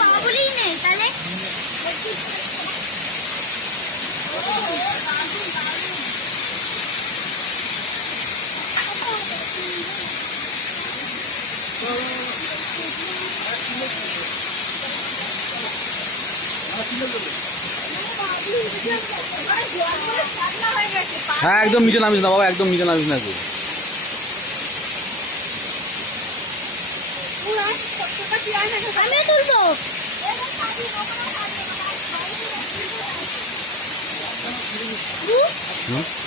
বাবা বলেই নেই তাহলে হ্যাঁ একদম নিচে নামিস না বাবা, একদম নিচে নামিস না তুই। আমিও তুলবো।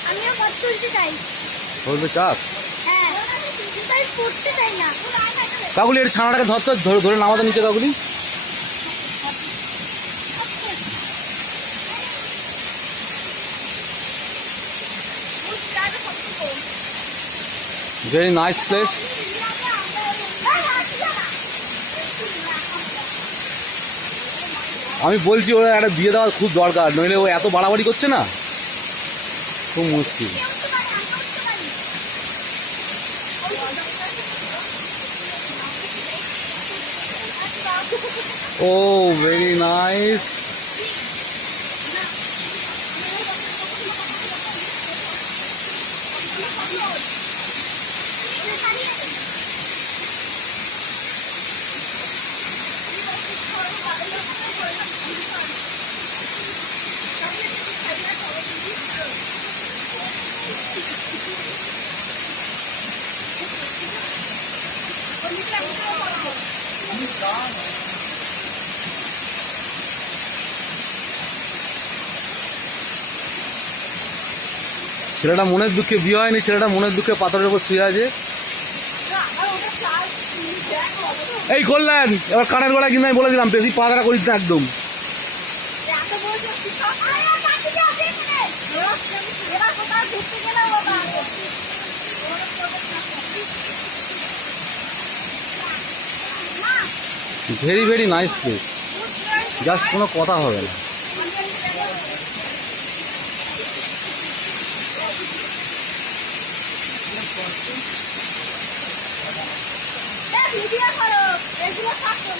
আমিও কত তুলতে চাই। বলবে চাপ হ্যাঁ পড়তে চাই না। কাকুলি এর ছানাটাকে ধরতে ধরে ধরে নামাতে নিচে কাকুলি। Very nice place. আমি বলছি ওরা একটা বিয়ে দেওয়া খুব দরকার, নইলে ও এত বাড়াবাড়ি করছে না, খুব মুশকিল। ও ভেরি নাইস। ছেলেটা মনের দুঃখে বিয়ে হয়নি, ছেলেটা মনের দুঃখে পাথরের উপর শুয়ে আছে। এই করলেন এবার কানের গোড়া কিন্তু আমি বলে দিলাম বেশি পাতাটা করিস না একদম। Very very nice place, just কোনো কথা হবে না। ভিডিও করো, এগুলো থাকতো।